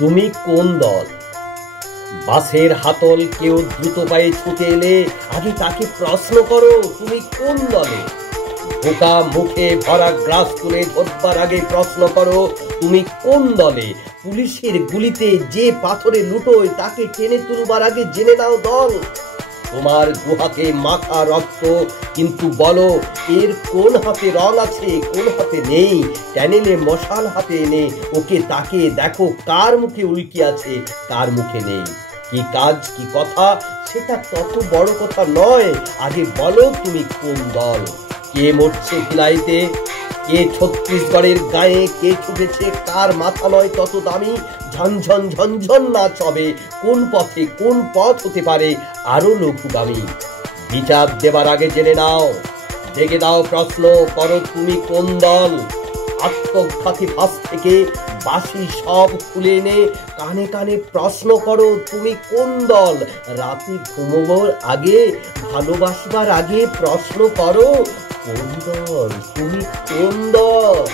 তুমি কোন দল? বাসের হাতল কেউ দ্রুত পায়ে ছুটে এলে আগে তাকে প্রশ্ন করো তুমি কোন দলে। বোকা মুখে ভরা গ্লাস তুলে ধরবার আগে প্রশ্ন করো তুমি কোন দলে। পুলিশের গুলিতে যে পাথরে লুটোয় তাকে টেনে তুলবার আগে জেনে নাও দল। তোমার দুহাতে মাখা রক্ত, কিন্তু বলো এর কোন হাতে রং আছে কোন হাতে নেই। ট্যানেলে মশাল হাতে এনে ওকে তাকে দেখো কার মুখে উল্কি আছে কার মুখে নেই। কি কাজ কি কথা সেটা তত বড় কথা নয়, আগে বলো তুমি কোন দল। কে মরছে ভিলাইতে, কে ছত্তিশগড়ের গায়ে, কে ছুটেছে কার মাথা নয় তত দামি। ঝনঝন ঝনঝন না চবে কোন পথে, কোন পথ হতে পারে আরো লঘুগামী। বিচার দেবার আগে জেনে নাও, জেগে দাও প্রশ্ন করো তুমি কোন দল। আত্মঘাতী ফাঁস থেকে বাসি সব খুলে এনে কানে কানে প্রশ্ন করো তুমি কোন দল। রাতে ঘুমোবার আগে ভালোবাসবার আগে প্রশ্ন করো কোন দল, তুমি কোন দল।